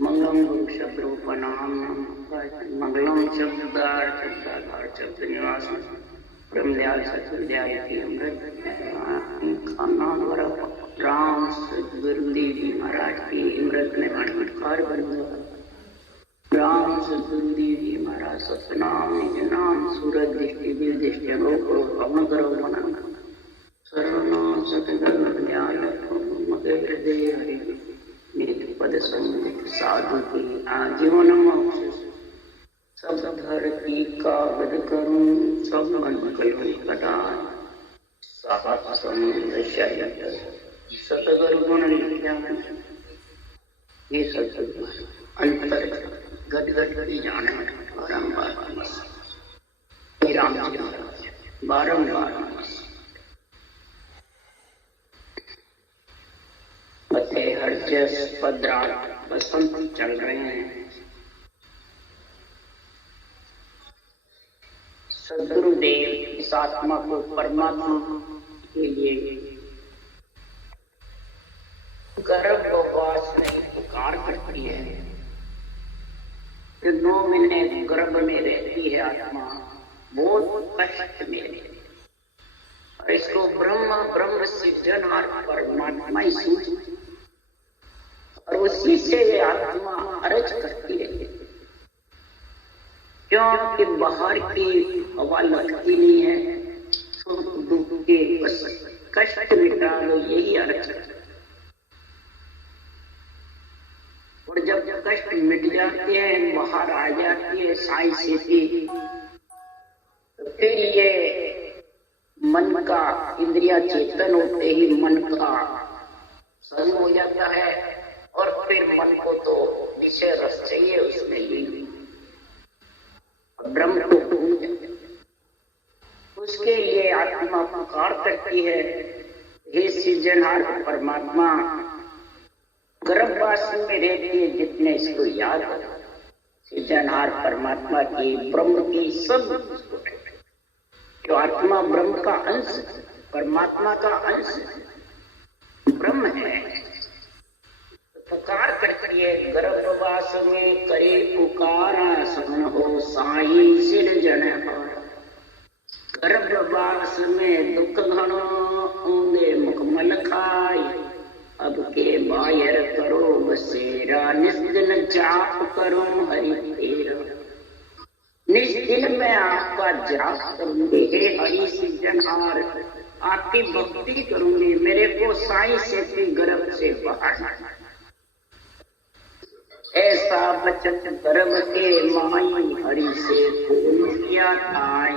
मंगलम गुरु शब्द रूपनाम मंगलम शब्दार शब्दाधार शब्द निवास ब्रह्मदयाल सत्यदयाल की अमृत राम सतगुरुदेव जी महाराज की अमृत में मणिकार बन गया। राम सतगुरुदेव जी महाराज सतनाम निज नाम सूरत दृष्टि दिल दृष्टि रोको पवन करो मना सर्वनाम सतगुरु दयाल मगे हृदय हरि नित्य पद संग साधु की आजीवन मोक्ष सब धरती का वध करूं सब मन कलु कटान साहस समुद्र शयन सतगुरु गुण लिखा ये सतगुरु अंतर गद गद की जाने बारंबार राम जी बारंबार हरजस पदरात बसंत चल रहे हैं। सदगुरुदेव इस आत्मा को परमात्मा के लिए गर्भवास में पुकार करती है। 9 महीने गर्भ में रहती है आत्मा, बहुत कष्ट में, और इसको ब्रह्म ब्रह्म सृजनहार परमात्मा ही सूझ और उसी से ये आत्मा अर्ज करती रहती है। क्योंकि बाहर की हवा लगती नहीं है, सुख दुख के कष्ट मिटा लो, यही अर्ज है। और जब कष्ट मिट जाते हैं, बाहर आ जाती है साई स्थिति, तो फिर ये मन का इंद्रिया चेतन होते ही मन का संग हो जाता है, और फिर मन को तो विषय रस चाहिए, उसमें ही ब्रह्म को भूल जाते। उसके लिए आत्मा पुकार करती है, हे सृजनहार परमात्मा, गर्भवास में रहती है जितने इसको याद हो, सृजनहार परमात्मा की ब्रह्म की सब जो आत्मा ब्रह्म का अंश, परमात्मा का अंश ब्रह्म है। पुकार करती है, गर्भवास में करे पुकारा सुन हो साई सिरजनहार। गर्भवास में दुख घणो ऊंदे मुखमल खाई, अब के बायर करो बसेरा, निज दिन जाप करो हरि तेरा। निज दिन में आपका जाप करूंगी, हे हरि सृजनहार, आपकी भक्ति करूंगी, मेरे को साई से गर्भ से बाहर। ऐसा बचत गर्भ के माई, हरि से फूल किया आई,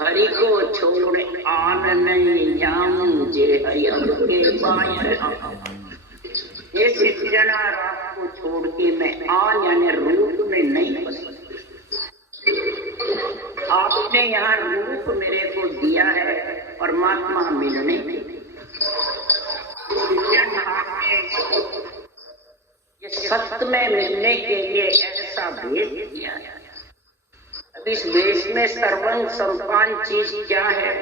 हरि को छोड़ आन नहीं जाऊं, जे हरि अब के बायर। ये सृजनहार आपको छोड़ के मैं आन यानी रूप में नहीं बस सकती। आपने यहाँ रूप मेरे को दिया है परमात्मा मिलने के लिए। सत्य में मिलने के लिए ऐसा भेद दिया है। अब इस देश में सर्वंग संपान चीज क्या है?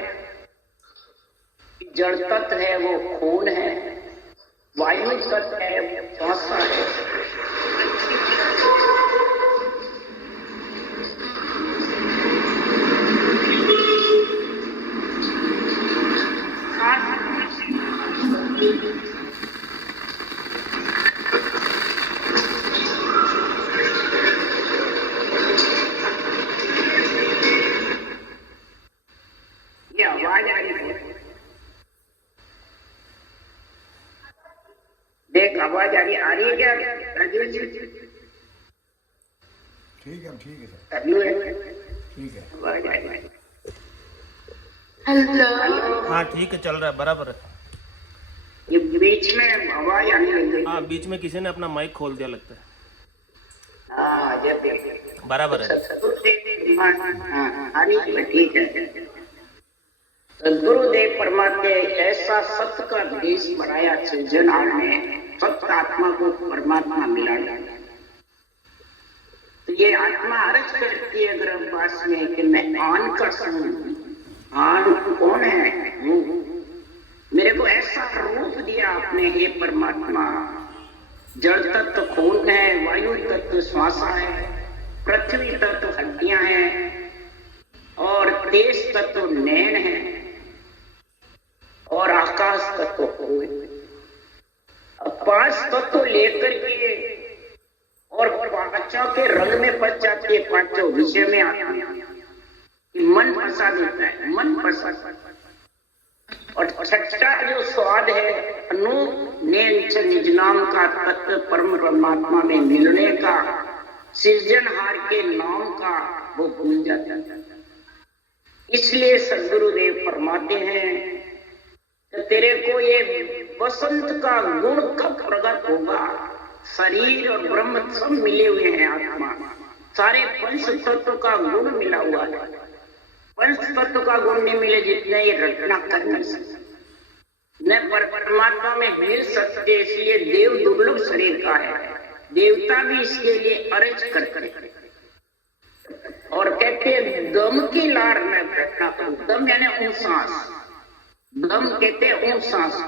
जड़ तत्व है वो खून है, वायु तत्व है वो श्वासा है। देख आवाज आ रही है क्या? ठीक है सर, ठीक है आवाज आ रही है। हेलो। हाँ ठीक है, चल रहा है बराबर है। ये बीच में आवाज आने लगी। हाँ बीच में किसी ने अपना माइक खोल दिया लगता है। हाँ जब बराबर है। ठीक है। सदगुरुदेव परमात्मा ऐसा सत्य का देश बनाया सृजनहार ने, सत्य आत्मा को परमात्मा मिलाया। तो ये आत्मा अर्ज करती है गर्भवास में कि मैं आन का संग। आन कौन है? में हे परमात्मा जल तत्व खून है, वायु तत्व श्वास है, पृथ्वी तत्व हड्डियां हैं और तेज तत्व नैन है और आकाश तत्व है। अब 5 तत्व लेकर के और पांचों के रंग में फंस जाती है, पांचों विषय में आती है, मन फंसा देता है, मन फंसा। और छठा जो स्वाद है अनूप नेंच निज नाम का तत्व परम परमात्मा में मिलने का, सृजनहार के नाम का, वो भूल जाता है। इसलिए सदगुरुदेव फरमाते हैं कि तेरे को ये वसंत का गुण कब प्रकट होगा। शरीर और ब्रह्म सब मिले हुए हैं, आत्मा सारे पंच तत्व का गुण मिला हुआ है। पंच तत्व का गुण नहीं मिले जितने ये रचना कर नहीं सकते, न परमात्मा में मिल सकते। इसलिए देव दुर्लभ शरीर का है, देवता भी इसके लिए अर्ज करते और कहते हैं दम की लार में रचना करूं। दम यानी ऊंसास, दम कहते हैं ऊंसास।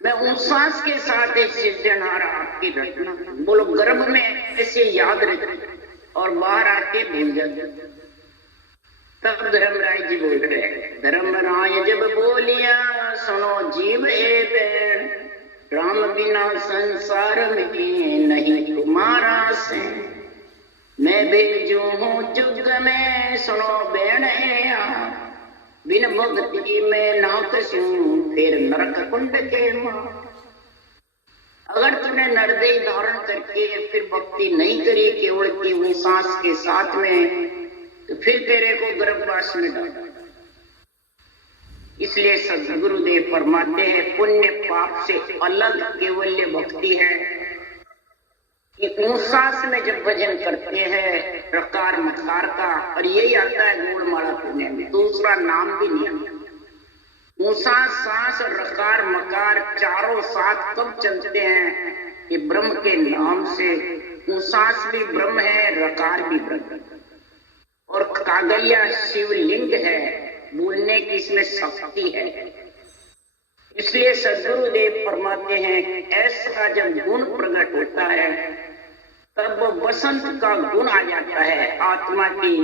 मैं ऊंसास के साथ एक सृजनहार आपकी रचना, बोलो गर्भ में ऐसे याद रखते और बाहर आके भूल जाते। तब धर्मराय जी बोल रहे हैं, धर्मराय जब बोलिया सुनो जीव ए बैण, राम बिना संसार में नहीं तुम्हारा से। मैं भेजू हूँ जुग में सुनो बैण बिन भक्ति में ना कसूं फिर नरक कुंड के मां। अगर तुमने नरदेह धारण करके फिर भक्ति नहीं करी केवल की सांस के साथ में, तो फिर तेरे को गर्भवास में डाला। इसलिए सदगुरुदेव फरमाते हैं पुण्य पाप से अलग केवल्य भक्ति है कि ऊंसास में जब भजन करते हैं प्रकार मकार का, और यही आता है गौड़माला पुण्य में, दूसरा नाम भी नहीं आता। ऊंसास सांस और रकार मकार चारों साथ कब चलते हैं कि ब्रह्म के नाम से। ऊंसास भी ब्रह्म है, रकार भी ब्रह्म है और कागलिया शिवलिंग है, बोलने की इसमें शक्ति है। इसलिए सदगुरुदेव फरमाते हैं ऐसा जब गुण प्रकट होता है तब वो बसंत का गुण आ जाता है, आत्मा की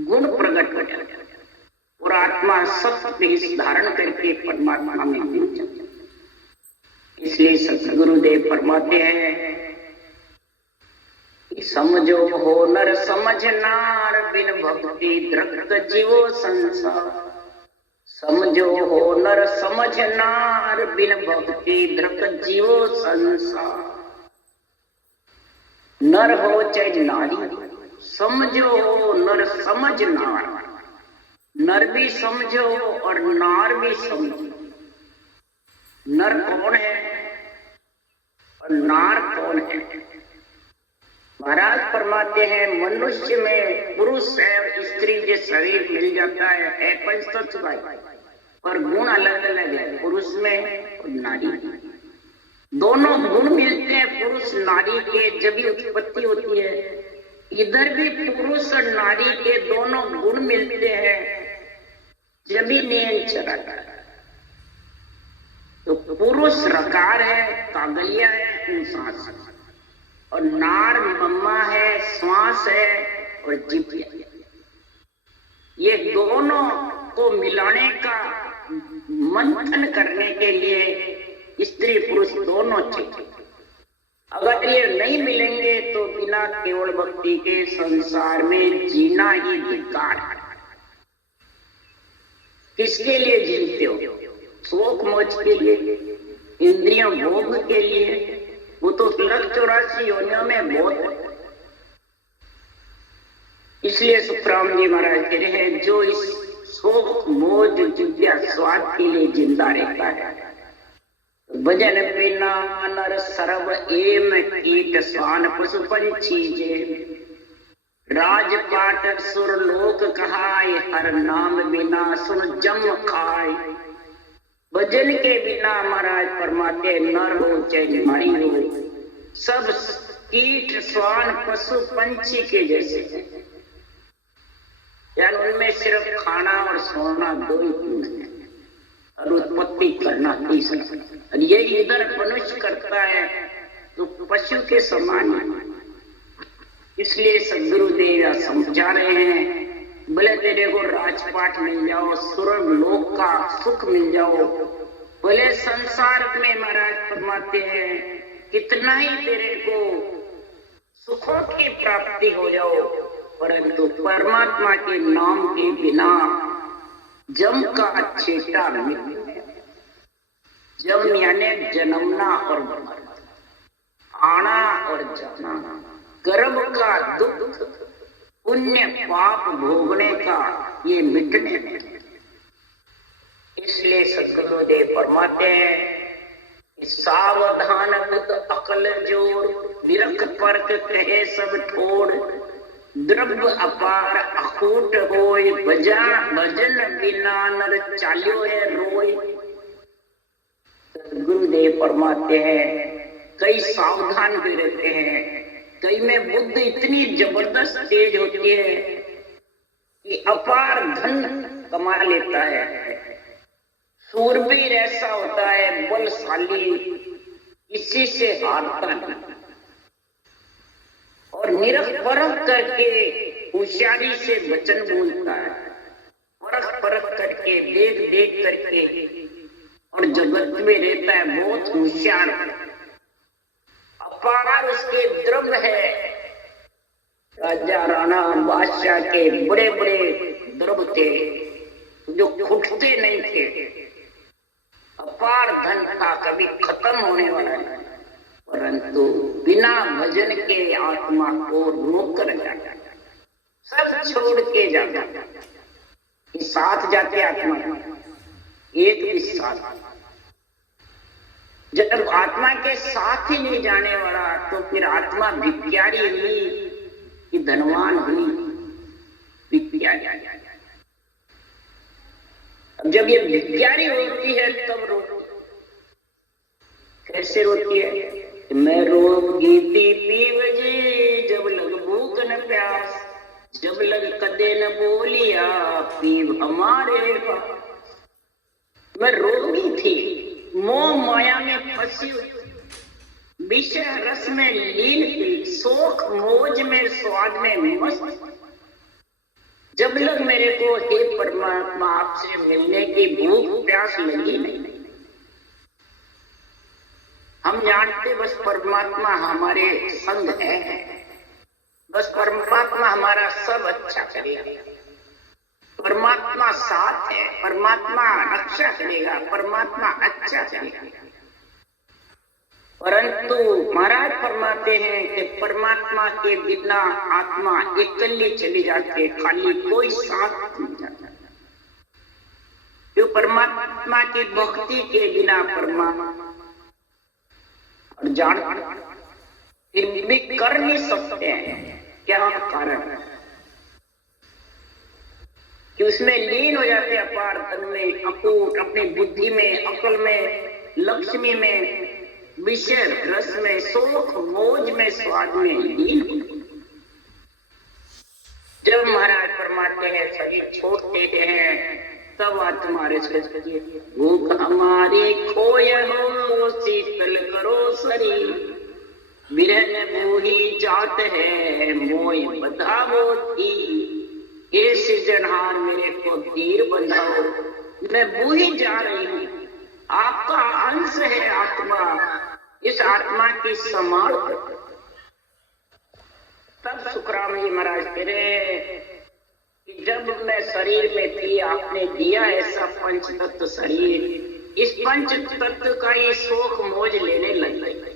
गुण प्रकट हो जाता है और आत्मा सत्य धारण करके परमात्मा में मिल जाता है। इसलिए सदगुरुदेव फरमाते हैं समझो हो नर समझनार बिन भक्ति दृक्त जीवो संसार। समझो हो नर समझनार बिन भक्ति दृक्त जीवो संसार। नर हो चाहे नारी, समझो हो नर समझनार। नर भी समझो और नार भी समझो। नर कौन है और नार कौन है। महाराज फरमाते हैं मनुष्य में पुरुष है और स्त्री जो शरीर मिल जाता है पंचतत्व का, पर गुण अलग अलग है पुरुष में और नारी में। दोनों गुण मिलते हैं पुरुष नारी के जब भी उत्पत्ति होती है। इधर भी पुरुष और नारी के दोनों गुण मिलते हैं जब भी नैन चढ़ाता है। तो पुरुष रकार है, कागलिया है, ऊंसास और नार मम्मा है, श्वास है और जिभ्या। ये दोनों को मिलाने का मंथन करने के लिए स्त्री पुरुष दोनों चाहिए। अगर ये नहीं मिलेंगे तो बिना केवल भक्ति के संसार में जीना ही बेकार है। किसके लिए जीते हो? शोक मोच के लिए, इंद्रियों भोग के लिए? वो तो 84 योनियों में बहुत है। इसलिए सुखराम जी महाराज कह रहे हैं जो इस शोक मोज जिज्ञा स्वाद के लिए जिंदा रहता है, भजन बिना नर सर्व एम कीट स्वान पशु पंछी जे। राजपाट सुर लोक कहाय हर नाम बिना सुन जम खाए। भजन के बिना महाराज फरमाते नर हो चाहे नारी हो, सब कीट स्वान पशु पंछी के जैसे हैं। यानी उनमें सिर्फ खाना और सोना दो ही गुण है। और उत्पत्ति करना तीसरा। और ये इधर मनुष्य करता है तो पशु के समान है। इसलिए सदगुरुदेव समझा रहे हैं, भले तेरे को राजपाट मिल जाओ, स्वर्ग लोक का सुख मिल जाओ, भले संसार में महाराज फरमाते हैं कितना ही तेरे को सुखों की प्राप्ति हो जाओ, परंतु परमात्मा के नाम के बिना जम का छेटा मृत्यु है। जम यानी जन्मना और मरना, आना और जाना, गर्भ का दुख, पुण्य पाप भोगने का ये मिटने में। इसलिए सद्गुरुदेव फरमाते हैं सावधान बुद्ध अकल जोर, विरख परख कहे सब ठोर, द्रव्य अपार अखूट होय, भजन बिना नर चाल्यो है रोय। गुरुदेव फरमाते हैं कई सावधान भी रहते हैं, कई में बुद्ध इतनी जबरदस्त तेज होती है कि अपार धन कमा लेता है। सूरबीर ऐसा होता है बलशाली, इसी से हारता नहीं, और निरख परख करके होशियारी से वचन बोलता है, परख परख करके देख देख करके, और जगत में रहता है बहुत होशियार। अपार उसके द्रव्य है, राजा राणा बादशाह के बड़े बड़े द्रव्य थे जो खुटते नहीं थे। अपार धन था, कभी खत्म होने वाला नहीं, परंतु बिना भजन के आत्मा को रोक कर जाता, सब छोड़ के जाता, साथ जाते आत्मा एक भी साथ। जब आत्मा के साथ ही नहीं जाने वाला तो फिर आत्मा भिखारी हुई कि धनवान हुई? भिखारी। जब ये भिखारी होती है तब रोती, कैसे रोती है? मैं रोगी पीवजी, जब लग भूख न प्यास, जब लग कदे न बोलिया पीव हमारे पास। मैं रोगी थी, मोह माया में फंसी हुई, विषय रस में लीन थी, शोक मौज में स्वाद में मस्त। जब लग मेरे को हे परमात्मा आपसे मिलने की भूख प्यास लगी नहीं। हम जानते बस परमात्मा हमारे संग है, बस परमात्मा हमारा सब अच्छा करेगा, परमात्मा साथ है, परमात्मा रक्षा करेगा, परमात्मा अच्छा करेगा। परंतु महाराज फरमाते हैं कि परमात्मा के बिना आत्मा अकेली चली जाती है, खाली कोई साथ नहीं जाता। जो परमात्मा की भक्ति के बिना परमात्मा और जान फिर भी कर नहीं सकते हैं। क्या कारण है कि उसमें लीन हो जाते हैं, अपार धन में, अकूट अपनी बुद्धि में, अकल में, लक्ष्मी में, विषय रस में, शोक मौज में, स्वाद में लीन हो। जब महाराज फरमाते हैं शरीर छोड़ देते हैं तब आत्मा भूख हमारी खोय हो, शीतल करो शरीर, विरह बूही जात है मोय बधावो थी। हे सृजनहार मेरे को तीर बंधाओ, मैं बूही जा रही हूँ, आपका अंश है आत्मा, इस आत्मा की संभाल। तब सुखराम जी महाराज कह रहे कि जब मैं शरीर में थी आपने दिया ऐसा पंच तत्व शरीर, इस पंच तत्व का ये शोक मौज लेने लग गई।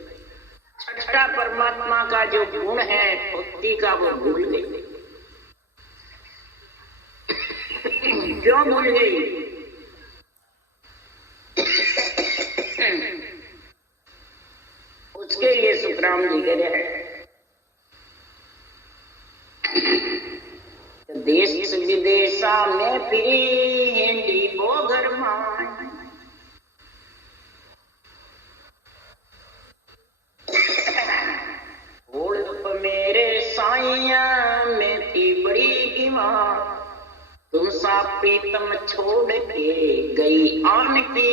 छठा परमात्मा का जो गुण है भक्ति का वो भूल गई। क्यों भूल गई? उसके लिए सुखराम जी कह रहे हैं देश विदेशा में फिरी हिंदी वो घर मान, मेरे साइया में थी बड़ी गिमा, तुम सा प्रीतम छोड़ के गई जानकी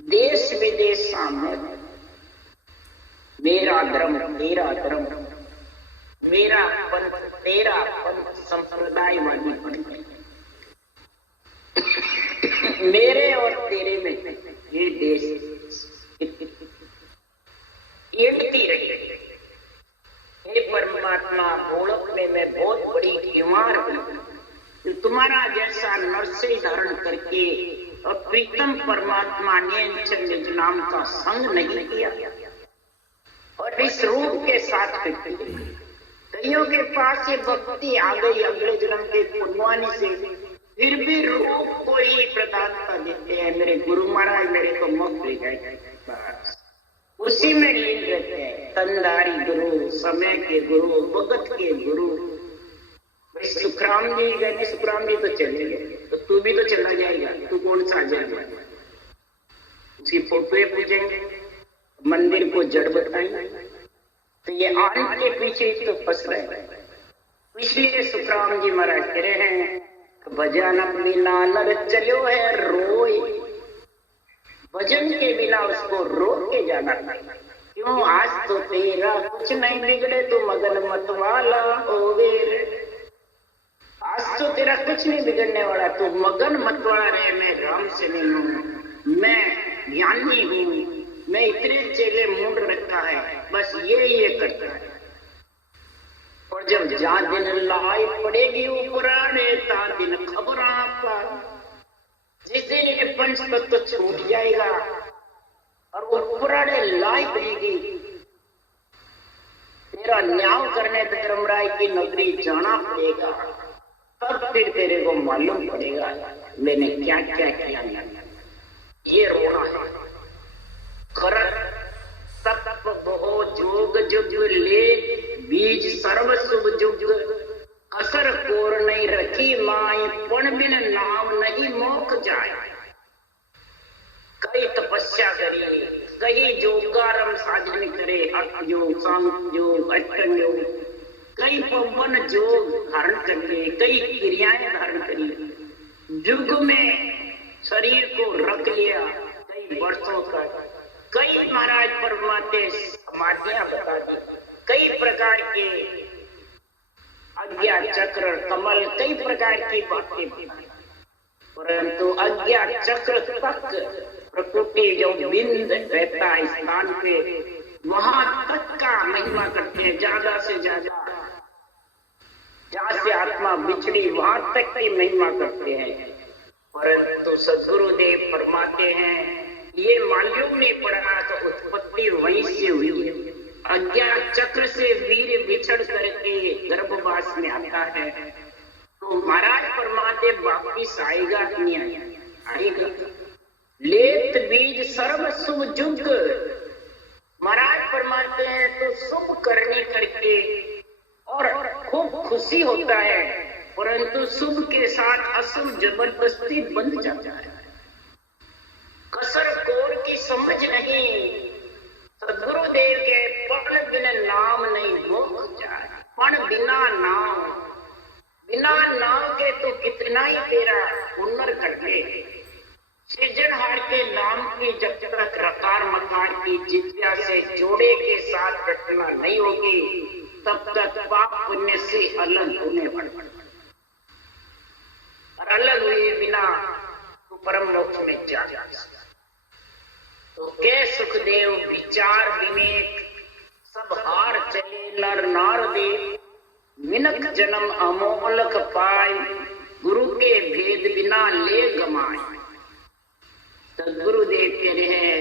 देश विदेश सामने मेरा धर्म तेरा धर्म, मेरा पंथ तेरा पंथ, संप्रदायवादी पंथ, मेरे और तेरे में ये देश एड़ती रही। हे परमात्मा, भोलक में मैं बहुत बड़ी बीमार हूँ। तुम्हारा जैसा नरसे धारण करके और प्रीतम परमात्मा ने निज नाम का संग नहीं किया और इस रूप के साथ कईयों के पास ये भक्ति आ गई अगले जन्म के पुण्यवानी से, फिर भी रूप को ही प्रधानता देते हैं। मेरे गुरु महाराज मेरे को मुक्त ले जाए, उसी में लीन रहते हैं। तंदारी गुरु, समय के गुरु, भगत के गुरु। सुखराम जी गए, सुखराम जी तो चले गए, तो तू भी तो चला जाएगा, तू कौन सा जाएगा? उसकी फोटो पूजेंगे, मंदिर को जड़ बताएंगे, तो ये आन के पीछे तो फंस रहे हैं। इसलिए सुखराम जी महाराज कह रहे हैं, भजन बिना नर चलो है रोए, भजन के बिना उसको रोक के जाना। क्यों? आज तो तेरा कुछ नहीं बिगड़े, तो मगन मत वाला होवे रे। आज तो तेरा कुछ नहीं बिगड़ने वाला, तो मगन मत वाला रहे। मैं राम से नहीं हूँ, मैं ज्ञानी हूँ, मैं इतने चेले मूड रखा है, बस ये करता है। और जब जा दिन लाई पड़ेगी उपराणे, ता दिन खबर आपका। जिस दिन ये पंच तत्व तो छूट जाएगा और उपराणे लाई पड़ेगी, तेरा न्याय करने धर्मराय की नगरी जाना पड़ेगा, तब फिर तेरे को मालूम पड़ेगा मैंने क्या क्या किया। ये रोना है। खरत तप बहु जोग जुग ले, बीज सर्व शुभ जुग, असर कोर नहीं रखी माई, पण बिन नाम नहीं मोख जाए। कई तपस्या करी, कई जोगारम साधन करे, योग सांग योग अष्टंग योग, कई पवन योग धारण करके, कई क्रियाएं धारण करी, युग में शरीर को रख लिया कई वर्षों तक। कई महाराज परमात्मा समाधियां बता दी, कई प्रकार के अज्ञा चक्र कमल, कई प्रकार की बातें बताई, परंतु अज्ञा चक्र तक प्रकृति जो बिंद रहता है स्थान पे, वहां तक का महिमा करते हैं ज्यादा से ज्यादा। जहां से आत्मा बिछड़ी वहां तक की महिमा करते हैं। परंतु सदगुरुदेव फरमाते हैं, ये मालूम नहीं पड़ा तो उत्पत्ति वहीं से हुई। अज्ञान चक्र से वीर बिछड़ करके गर्भवास में आता है, तो महाराज फरमाते वापिस आएगा नहीं आएगा। लेत बीज सर्व शुभ जुग, महाराज फरमाते हैं तो शुभ करने करके और खूब खुशी होता है, परंतु शुभ के साथ अशुभ जबरदस्ती बन जाता है। कसर कोर की समझ नहीं, सदगुरुदेव के पण बिना नाम नहीं मोख जाए। पण बिना नाम के तो कितना ही तेरा हुनर कर दे। सृजनहार के नाम की जब तक रकार मकार की जिज्ञा से जोड़े के साथ रटना नहीं होगी, तब तक पाप पुण्य से अलग होने पड़े। और अलग हुए बिना तो परम मोक्ष में जा सकता। तो के सुखदेव विचार विवेक सब हार चले, नर नार दे मिनक जन्म अमोलक पाए, गुरु के भेद बिना ले गमाए। सदगुरुदेव कह रहे हैं,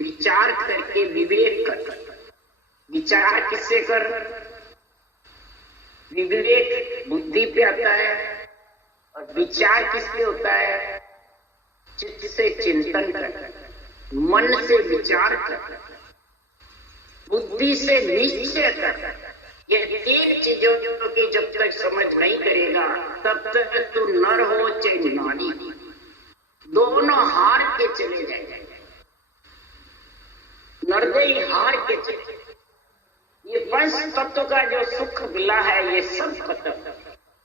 विचार करके विवेक कर। विचार किससे कर? विवेक बुद्धि पे आता है, और विचार किससे होता है? चित्त से चिंतन कर, मन से विचार कर, बुद्धि से निश्चय कर। ये तीन चीजों की जब तक समझ नहीं करेगा, तब तक तू नर हो चाहे नारी, दोनों हार के चले जाएंगे। नरदई हार के चले। ये पंच तत्व का जो सुख मिला है, ये सब खत्म,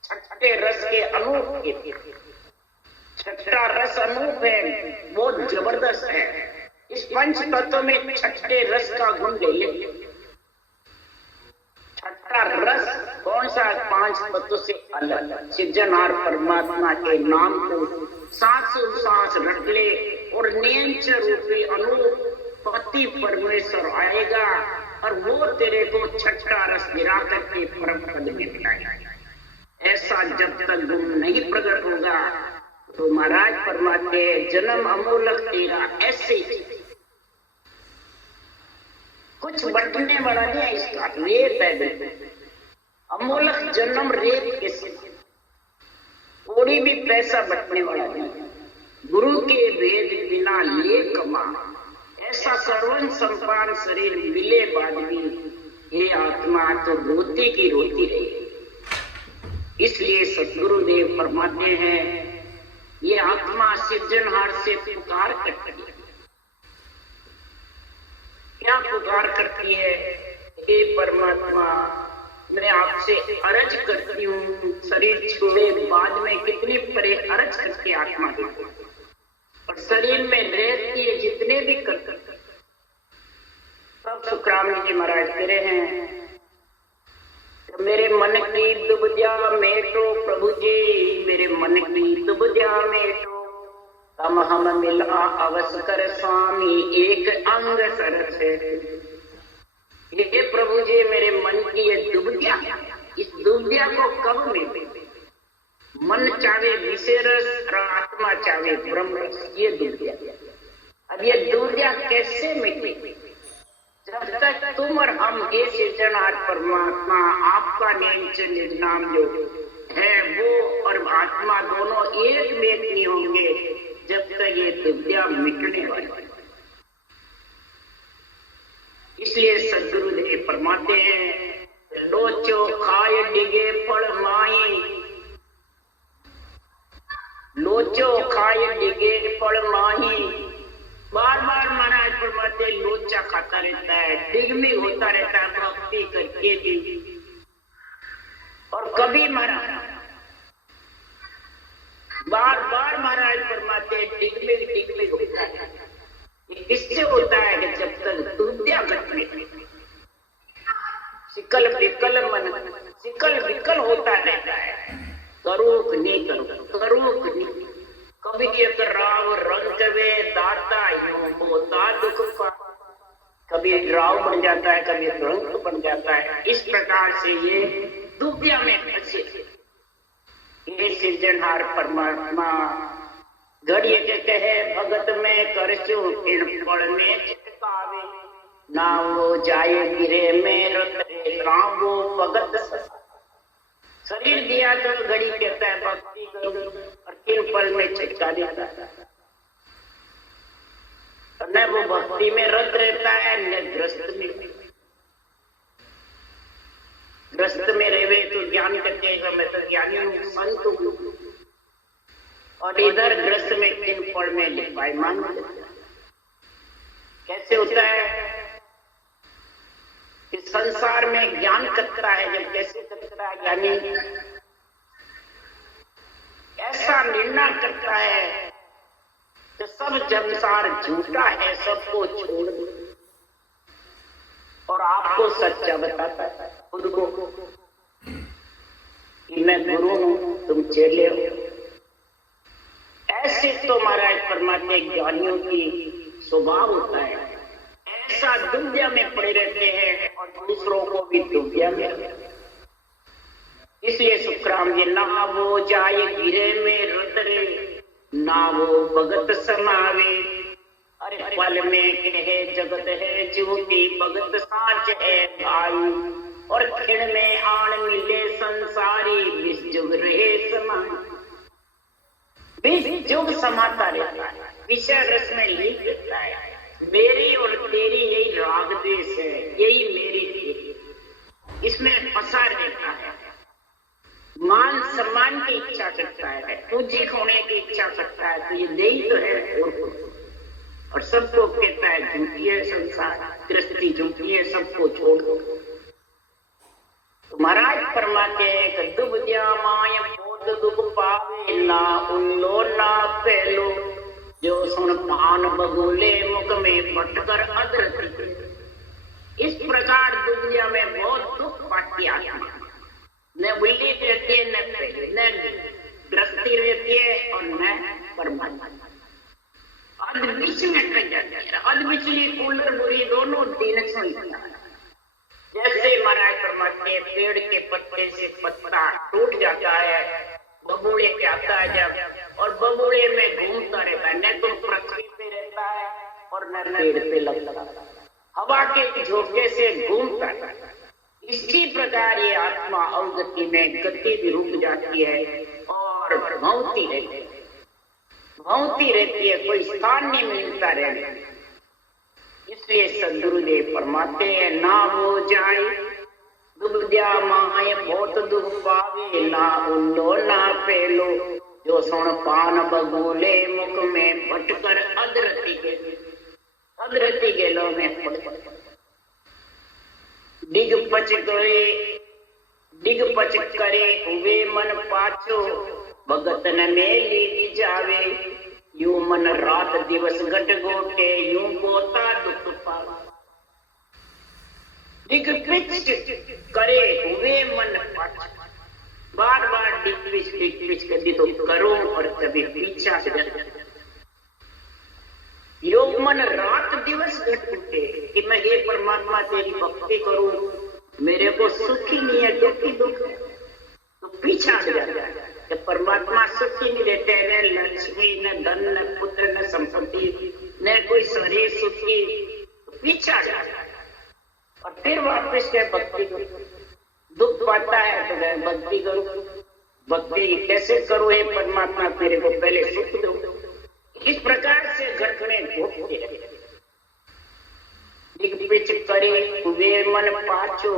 छठे रस के अनूप के। छठा रस अनूप है, बहुत जबरदस्त है। इस पंच तत्व में छठे रस का गुण ले ले। छठा रस कौन सा? पांच तत्व से अलग सृजनहार परमात्मा के नाम को सांसों सांस रख ले और नियंच रूपी अनूप पति परमेश्वर आएगा और वो तेरे को छठा रस गिरा करके परम पद में मिलाएगा। ऐसा जब तक गुण नहीं प्रकट होगा तो महाराज परमात्मा जन्म अमोलक तेरा ऐसे कुछ बटने वाला नहीं है, इसका रेत है। अमोलक जन्म रेत के समान, कोई भी पैसा बटने वाला नहीं। गुरु के भेद बिना ले कमा, ऐसा सर्वन संपान शरीर मिले बाद भी ये आत्मा तो रोती की रोती रही। इसलिए सतगुरुदेव फरमाते हैं ये आत्मा सृजनहार से पुकार करती है। क्या पुकार करती है? हे परमात्मा, मैं आपसे अर्ज करती हूँ, शरीर छोड़े बाद में कितनी परे अर्ज करके आत्मा देती है और शरीर में रहती है जितने भी कर सब सुखराम जी महाराज कह रहे हैं मेरे मन की दुबदिया मेटो प्रभु जी, मेरे मन की दुबदिया मेटो, तम हम मिला अवसर स्वामी एक अंग सरस। ये प्रभु जी मेरे मन की ये दुबदिया, इस दुबदिया को कब मिले? मन चाहे विषय रस और आत्मा चाहे ब्रह्म रस, ये दुबदिया। अब ये दुबदिया कैसे मिटे? जब तक तुम और हम ये सृजनहार परमात्मा आपका नाम जो है वो और आत्मा दोनों एक में नहीं होंगे, जब तक ये दुबदिया मिटने वाली। इसलिए सदगुरुदेव फरमाते हैं लोचो खाए डिगे पड़ माई, लोचो खाए डिगे पड़ माही। बार बार महाराज फरमाते लोचा खाता रहता है, डिगमी होता रहता है भक्ति करके भी, और कभी महाराज बार बार महाराज फरमाते डिगमी होता है। इससे होता है कि जब तक दुबदिया घटने सिकल विकल मन सिकल विकल होता रहता है, करूक नहीं करूक नहीं। कभी एक राव रंग वे दाता यूं होता दुख पा, कभी राव बन जाता है, कभी रंग बन जाता है। इस प्रकार से ये दुबदिया में फंसे। ये सृजनहार परमात्मा घड़ी कहते हैं भगत में करचू इन पड़ में चितकावे, ना वो जाए गिरे में रतरे राम वो भगत। शरीर दिया तो घड़ी कहता है भक्ति करो और 3 पल में चिटका देता है। न वो भक्ति में रत रहता है न ग्रस्त में। ग्रस्त में रहे तो ज्ञान करके मैं तो ज्ञानी हूँ, संत हूँ, और इधर ग्रस्त में 3 पल में लिपायमान। कैसे होता है? इस संसार में ज्ञान करता है जब कैसे करता है ज्ञानी? ऐसा निर्णय करता है कि सब संसार झूठा है, सबको छोड़ दो, और आपको सच्चा बताता है खुद को कि मैं गुरु हूं, तुम चेले हो। ऐसे तो महाराज परमात्मा ज्ञानियों की स्वभाव होता है। ऐसा दुबदिया में पड़े रहते हैं और दूसरों को भी दुबदिया में। इसलिए सुखराम जी ना वो जाए गिरे में रुद्रे, ना वो भगत समावे। अरे पल में कहे जगत है ज्योति, भगत साच है भाई, और खिण में आन मिले संसारी, विष जुग रहे समान। विष जुग समाता रहता है, विषय रस में लीन रहता है। मेरी और तेरी यही राग देश है, यही मेरी थी, इसमें फंसा रहता है। मान सम्मान की इच्छा करता है, पूजित होने की इच्छा करता है, तो ये नहीं तो है। और सबको कहता है झूठी है संसार, दृष्टि झूठी है, सबको छोड़ दो। तो महाराज फरमाते हैं कि दुबदिया माय बहुत दुख पावे, ना उल्लो ना पहलो, जो सुन पान बगुले मुख में पटकर अदरती। इस प्रकार दुनिया में बहुत दुख पाती आत्मा, न उल्ली रहती है, न पहले, न दृष्टि रहती है और न परमात्मा। अध बीच में कट जाती है, अध बिचली कूलर बुरी दोनों दिन सुनता है। जैसे महाराज परमात्मा पेड़ के पत्ते से पत्ता टूट जाता है, बबूले पे आता है जब, और बबूले में घूमता रहता है, न तो पृथ्वी पे रहता है और न पेड़ पे लगता है, हवा के झोंके से घूमता है। इसी प्रकार ये आत्मा अवगति में गति भी रुक जाती है और भौंती रहती है, कोई स्थान नहीं मिलता रहने। इसलिए सदगुरुदेव फरमाते हैं, ना वो जाए दुबद्या माय बहुत दुख पावे, ना उल्लो ना पेलो, जो सुन पान बगुले मुख में पटकर अदरती गेलो में पटकर दिग्पच करे हुए मन पाछो, भगत न मेली जावे, यूं मन रात दिवस घट गोटे, यूं गोता दुख पावे। दिग्पिच करे हुए मन पाछो, बार बार दिग्पिच कभी तो करो और कभी पीछा से जाता। योग मन रात दिवस घट उठे कि मैं ये परमात्मा तेरी भक्ति करूं, मेरे को सुख ही नहीं है, दुख ही दुख है, तो पीछा हट जाता है। जब परमात्मा सुख ही नहीं देते, न लक्ष्मी, न धन, न पुत्र, न संपत्ति, न कोई शरीर सुखी, तो पीछा हट जाता है। और फिर वापस क्या भक्ति करो, दुख पाता है तो मैं भक्ति करूं, भक्ति कैसे करूं, हे परमात्मा तेरे को पहले सुख दो। इस प्रकार से घर में घूमते रहे। दिग्विच करे हुए मन पाछो,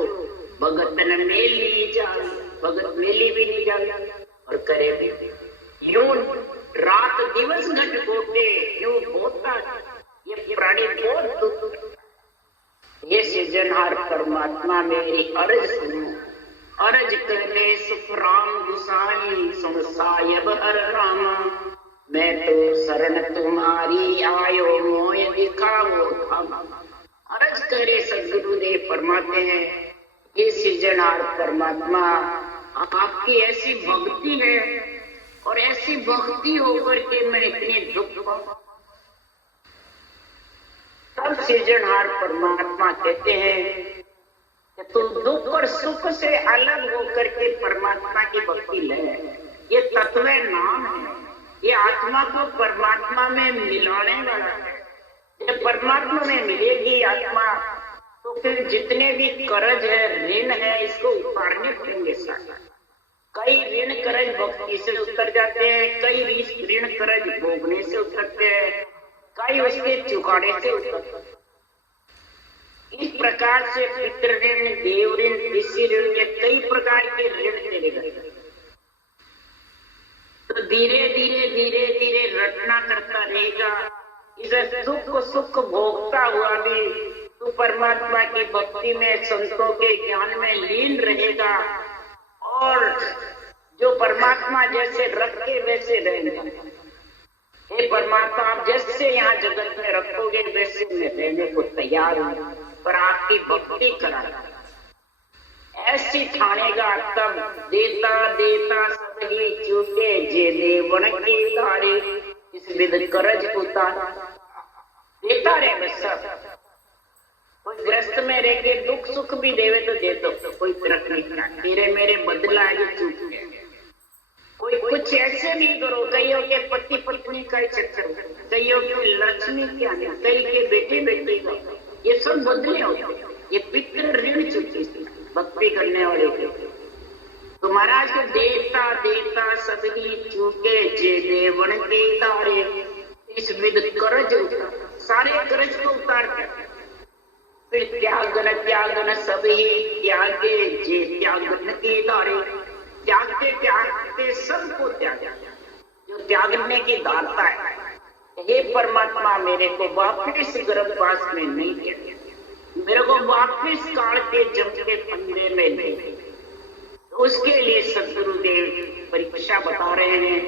भगत न मेली जावे, भगत मेली भी नहीं जावे और करे भी। यूं रात दिवस घट गोटे, यूं होता ये प्राणी बहुत दुख। ये सृजनहार परमात्मा मेरी अर्ज सुनो, अर्ज करे सुख राम गुसाई, सुन सायब हर रामा, मैं तो शरण तुम्हारी आयो, मोय दिखाओ हम। अर्ज करे सदगुरुदेव फरमाते हैं, ये सृजनहार परमात्मा आपकी ऐसी भक्ति है और ऐसी भक्ति होकर के मैं इतनी दुख पाऊं। तब सृजनहार परमात्मा कहते हैं कि तू दुख और सुख से अलग होकर के परमात्मा की भक्ति ले। ये तत्व नाम है, ये आत्मा को परमात्मा में मिलाने वाला है। जब परमात्मा में मिलेगी आत्मा, तो फिर जितने भी कर्ज है, ऋण है, इसको उतारने पड़ेंगे सारा। कई ऋण कर्ज भक्ति से उतर जाते हैं, कई ऋण कर्ज भोगने से उतरते हैं, कई उसके चुकाने से उतरते हैं। इस प्रकार से पितृ ऋण, देव ऋण, ऋषि ऋण, ये कई प्रकार के ऋण चले गए। तो धीरे धीरे रटना करता रहेगा। इधर सुख भोगता हुआ भी तू परमात्मा की भक्ति में, संतों के ज्ञान में लीन रहेगा और जो परमात्मा जैसे रखे वैसे रहेगा। हे परमात्मा, आप जैसे यहाँ जगत में रखोगे वैसे मैं रहने को तैयार हूँ, पर आपकी भक्ति करा ऐसी ठानेगा, तब देता सभी चूके जे देवन की धारे, इस विध करज उतार देता रहे। बस सब कोई ग्रस्त में रह के दुख सुख भी देवे तो दे दो, कोई तरफ नहीं, तेरे मेरे बदला है चूक गए। कोई कुछ ऐसे नहीं करो, कईयों के पति पत्नी का चक्कर, कईयों की लक्ष्मी क्या, कई के बेटे बेटी का, ये सब बदले होते। ये पितृ ऋण चुकी भक्ति करने वाले के। तो महाराज को देता सभी चूके जे देवन के तारे, इस विध करज सारे करज को उतारते। फिर त्यागन सभी त्यागे जे त्यागन के तारे, त्यागते सबको त्यागा जो त्यागने की दाता है। हे परमात्मा, मेरे को वापिस गर्भवास में नहीं किया, मेरे को वापिस काल के जम के फंदे में नहीं। उसके लिए सदगुरुदेव परीक्षा बता रहे हैं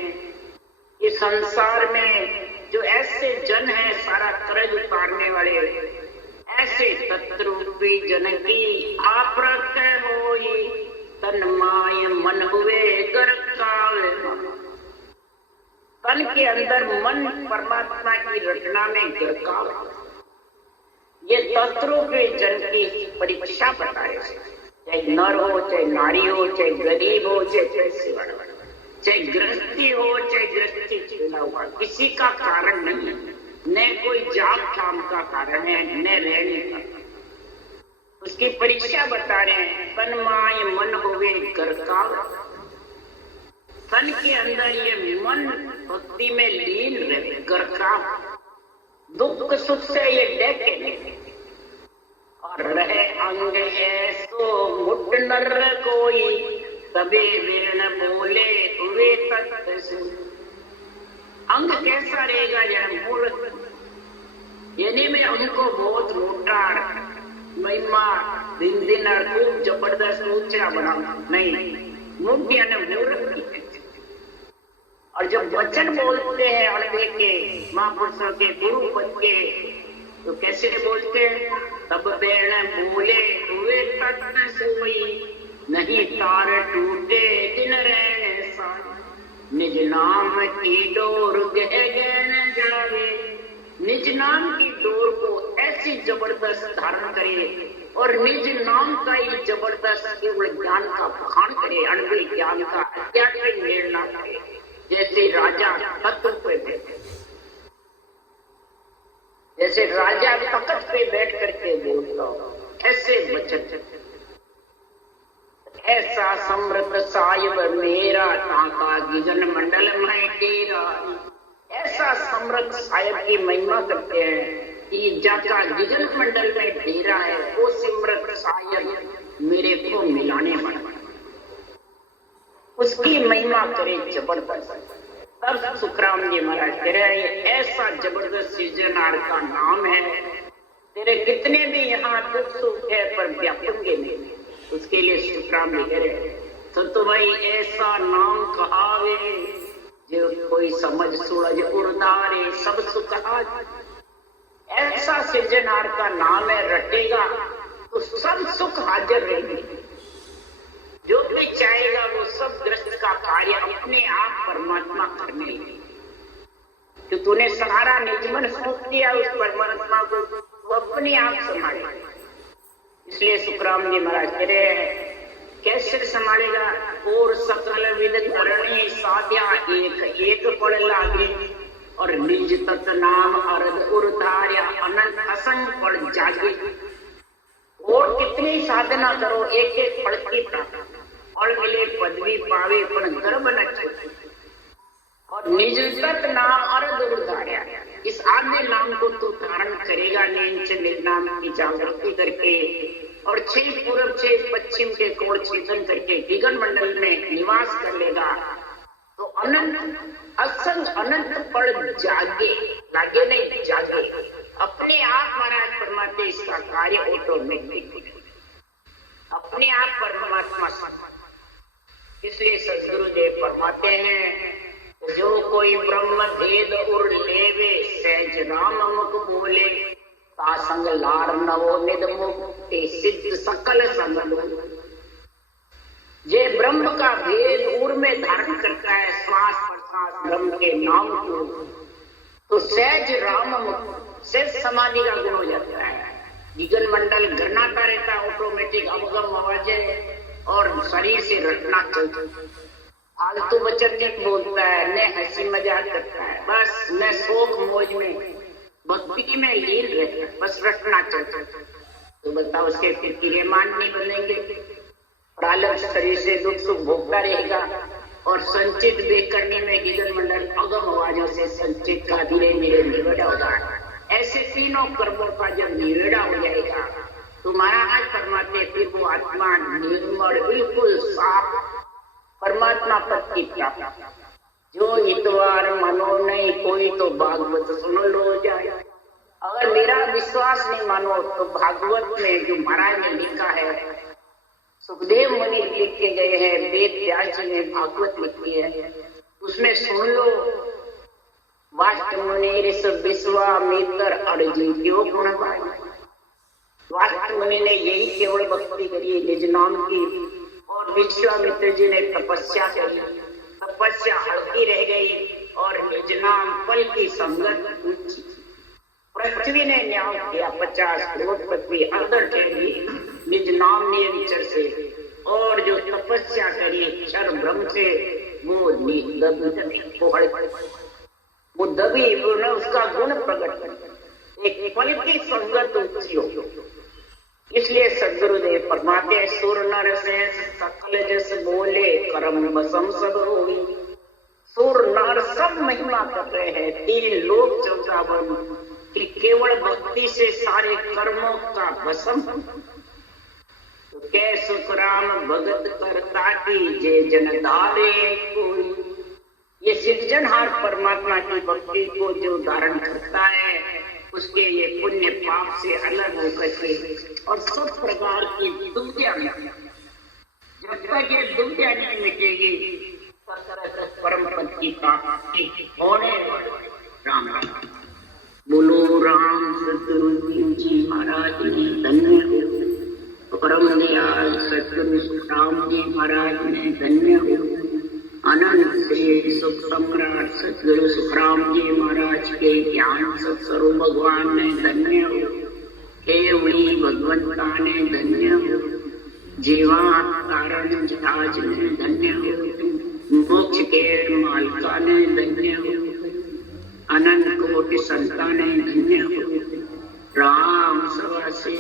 कि संसार में जो ऐसे जन है सारा कर्ज उतारने वाले, ऐसे तत्रूपी जन की आपरत होई तन माय मन हुए कर काल। तन के अंदर मन परमात्मा की रचना में गिरकाव। ये तत्रूपी जन की परीक्षा बताए, चाहे नर हो, चाहे नारी हो, चाहे गरीब हो, चाहे पैसे वाला, चाहे गृहस्थी हो, चाहे गृहस्थी चला हुआ, किसी का कारण नहीं है, न कोई जात काम का कारण है, न रहने का। उसकी परीक्षा बता रहे हैं, तन माय मन हुए गरकाव। तन के अंदर ये मन भक्ति में लीन रहे, गरकाव, दुख सुख से ये डेके और रहे अंग ऐसो मुठ नर कोई तबे विरण बोले हुए तक। अंग कैसा रहेगा जब मूर्त, यानी मैं उनको बहुत मोटा महिमा दिन दिन खूब जबरदस्त ऊंचा बना नहीं, मुख यानी मूर्त। और जब वचन बोलते हैं अड़बे के महापुरुषों के गुरु पद के, तो कैसे बोलते हैं, तब बेण बोले हुए तक सोई नहीं तार टूटे दिन रहने साथ। निज नाम की डोर गहन जावे, निज नाम की डोर को ऐसी जबरदस्त धारण करे और निज नाम का ही जबरदस्त केवल ज्ञान का बखान करे, अणुल ज्ञान का क्या निर्णय करे। जैसे राजा तख्त पे बैठे, जैसे राजा तख्त पे बैठ करके बोलता हो, ऐसे वचन। ऐसा समृद्ध साहिब मेरा ताका गिगन मंडल में तेरा। ऐसा समृद्ध साहिब की महिमा करते हैं कि जाका गिगन मंडल में डेरा है, वो समृद्ध साहिब मेरे को मिलाने वाला, उसकी महिमा करे जबरदस्त। तब सुखराम जी महाराज कह रहे हैं, ऐसा जबरदस्त सृजनहार का नाम है, तेरे कितने भी यहाँ दुख सुख है पर व्यापेंगे नहीं। उसके लिए सुखराम जी कह रहे हैं, तो भाई ऐसा नाम कहावे जो कोई समझ सूरज उर्धारे सब सुख आज। ऐसा सृजनहार का नाम है, रटेगा तो सब सुख हाजिर रहेंगे। जो भी चाहेगा वो सब ग्रस्त का कार्य अपने आप परमात्मा करने लगे। तो तूने सारा निजमन सौंप दिया उस परमात्मा को, वो अपने आप संभालेगा। इसलिए सुखराम जी महाराज कह रहे हैं, कैसे संभालेगा, और सकल विद करणी साध्या एक एक पड़ लागे और निज तत् नाम अर्ध उर्धार्या अनंत असंग पड़ जागे। और कितनी साधना करो, एक एक पड़ की प्राप्त और मिले पदवी पावे पण गर्भ न छूटे। और निज तत् नाम अर्ध उर्धार्या, इस आद्य नाम को तू धारण करेगा नीच निर्नाम की जागृति करके और 6 पूर्व 6 पश्चिम के कोण छेदन करके गिगन मंडल में निवास कर लेगा तो अनंत असंग अनंत पड़ जागे, लागे नहीं जागे, अपने आप महाराज परमात्मा इसका कार्य ऑटोमेटिक अपने आप परमात्मा। इसलिए सदगुरुदेव फरमाते हैं, जो कोई ब्रह्म भेद उर लेवे सहज राम मुख बोले ता संग लार नवो निद मुक्ति सिद्ध सकल संग। जे ब्रह्म का भेद उर में धारण करता है, श्वास प्रश्वास ब्रह्म के नाम को, तो सहज राम मुख से समाधि का गुण हो जाता है। गिगन मंडल गरनाता रहता है, ऑटोमेटिक अवगम आवाजें और शरीर से रटना चलता है। आलतू बचन नहीं बोलता है, न हंसी मजाक करता है, बस न शोक मौज में भक्ति में लीन रहता है, बस रटना चलता है। तो बताओ उसके फिर क्रियमान नहीं बनेंगे, प्रालब्ध शरीर से दुख सुख भोगता रहेगा और संचित बेकरनी में गिगन मंडल अगम आवाजों से संचित का धीरे धीरे निवेड़ा होगा। ऐसे तीनों कर्मों का जब निवेड़ा हो जाएगा तो महाराज परमात्मा फिर वो आत्मा निर्मल बिल्कुल साफ परमात्मा पद की प्राप्त। जो इतवार मानो नहीं कोई तो भागवत सुन लो जाए। अगर मेरा विश्वास नहीं मानो तो भागवत में जो महाराज ने लिखा है सुखदेव मुनि लिख के गए हैं, वेद व्यास जी ने भागवत लिखी है, उसमें सुन लो। वाष्ट मुनि ऋष विश्वामित्र अर्जुन क्यों गुण गाए। वाष्ट मुनि ने यही केवल भक्ति करी निज नाम की, और विश्वामित्र जी ने तपस्या करी, तपस्या हल्की रह गई और निज नाम फल की संगत ऊंची। पृथ्वी ने न्याय किया 50 करोड़ पृथ्वी अंदर ठहरी निज नाम ने विचर से, और जो तपस्या करी क्षर ब्रह्म से वो दबी उसका गुण प्रकट एक फल की संगत ऊंची हो। इसलिए सदगुरुदेव फरमाते सुर नर से सकल जस बोले कर्म बसम सब होगी। सुर नर सब महिमा कर रहे हैं, 3 लोक 14 वन कि केवल भक्ति से सारे कर्मों का भस्म। तो कै सुख राम भगत करता की जे जन धारे कोई। ये सिद्धजनहार परमात्मा की भक्ति को जो धारण करता है उसके ये पुण्य पाप से अलग होकर के और सब प्रकार की दुविधा में, जब तक ये दुविधा नहीं मिटेगी परम पद की प्राप्ति होने वाली। राम राम बोलो राम सतगुरु जी महाराज ने धन्य हो। परम दयाल सतगुरु राम जी महाराज ने धन्य हो। अनंत श्री सुख सम्राट सतगुरु सुखराम जी महाराज के ज्ञान सत्स्वरूप भगवान ने धन्य हो। केवली भगवंता ने धन्य हो। जीवा कारण जहाज ने धन्य हो। मोक्ष के मालिका ने धन्य हो। अनंत कोटि संता ने धन्य हो। राम सवा से